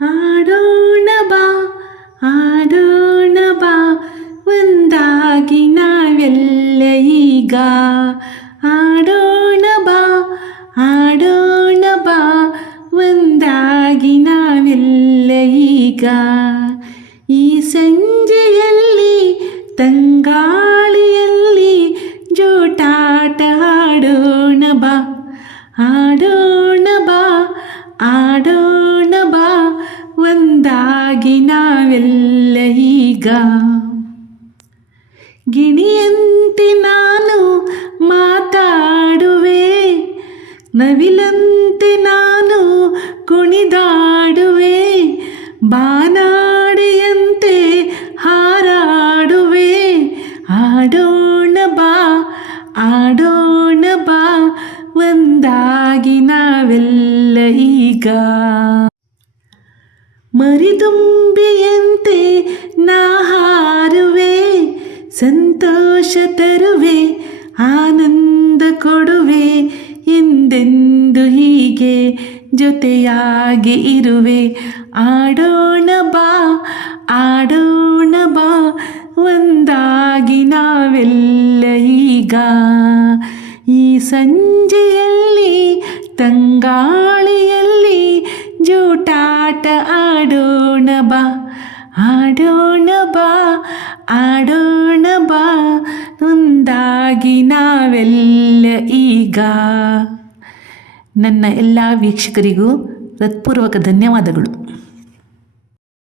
ಆಡೋಣ ಬಾ ಆಡೋಣ ಬಾ ಒಂದಾಗಿ ನಾವೆಲ್ಲ ಈಗ. ಆಡೋಣ ಬಾ ಆಡೋಣ ಬಾ ಒಂದಾಗಿ ನಾವೆಲ್ಲ ಈಗ. ಈ ಸಂಜೆಯಲ್ಲಿ ತಂಗಾಳಿಯಲ್ಲಿ ಜೋಟಾಟ ಆಡೋಣ ಬಾ ಆಡೋಣ ಬಾ ಆಡೋಣ ಬಾ ಒಂದಾಗಿ ನಾವೆಲ್ಲ ಈಗ. ಗಿಣಿಯಂತೆ ನಾನು ಮಾತಾಡುವೆ, ನವಿಲಂತೆ ನಾನು ಕುಣಿದಾಡುವೆ, ಬಾನಾಡಿಯಂತೆ ಹಾರಾಡುವೆ. ಆಡೋಣ ಬಾ ಆಡೋಣ ಬಾ ಒಂದಾಗಿ ನಾವೆಲ್ಲ ಈಗ. ಮರಿದುಂಬಿಯಂತೆ ನಾ ಹಾರುವೆ, ಸಂತೋಷ ತರುವೆ, ಆನಂದ ಕೊಡುವೆ, ಎಂದೆಂದು ಹೀಗೆ ಜೊತೆಯಾಗಿ ಇರುವೆ. ಆಡೋಣ ಬಾ ಆಡೋಣ ಬಾ ಒಂದಾಗಿ ನಾವೆಲ್ಲ ಈಗ. ಈ ಸಂಜೆಯಲ್ಲಿ ತಂಗಾಳಿಯಲ್ಲಿ ಜೂಟಾಟ ಆಡೋಣ ಬಾ ಆಡೋಣ ಬಾ ಆಡೋಣ ಬಾ ಒಂದಾಗಿ ನಾವೆಲ್ಲ ಈಗ. ನನ್ನ ಎಲ್ಲ ವೀಕ್ಷಕರಿಗೂ ಹೃತ್ಪೂರ್ವಕ ಧನ್ಯವಾದಗಳು.